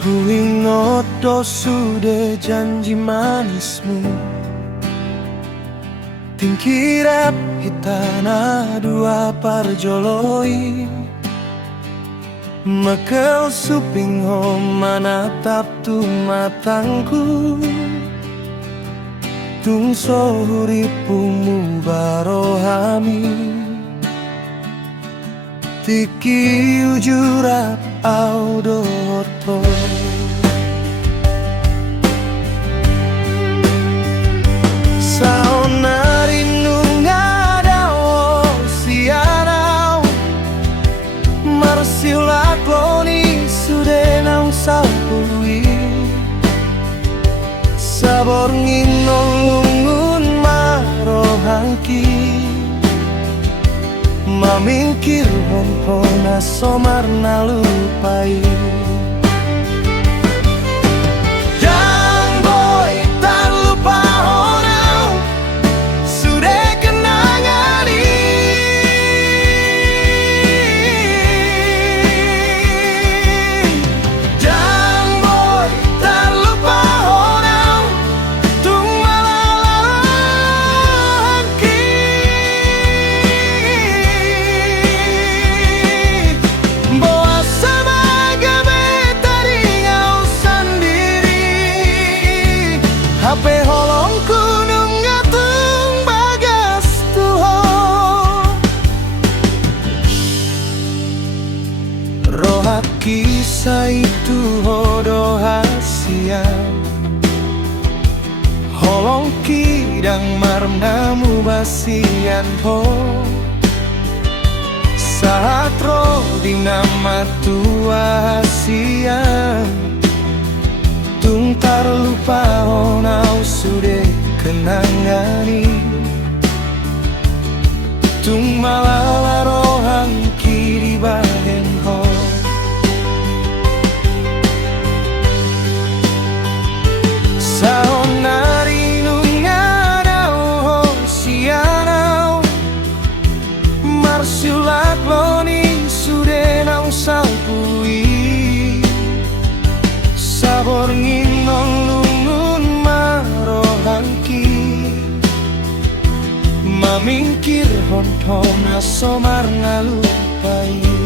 Huingot do sudah janji manismu, tingkirap hitana dua parjoloi, mekel suping ho manatap tu matangku, tung sohuripumu barohami, tiki ujurap audoto. Sabor nginolungun marohangki, mamingkir hompona somar nalupai. Yang boy tak lupa honau, sudah kenangan HP holongku nungatung bagas tuho, rohat kisah itu hodo hasian, holong kidang marnamu basian ho, saat ro di nama tua hasian, tung tar lupa honau sudah kenangani, tung malala rohang kiri bahen ho. Saonari nungadau ho sianau, marsulak loni sudah nau sampui, sabor nginolungun marohangki, mamingkir hontona somar ngalupai.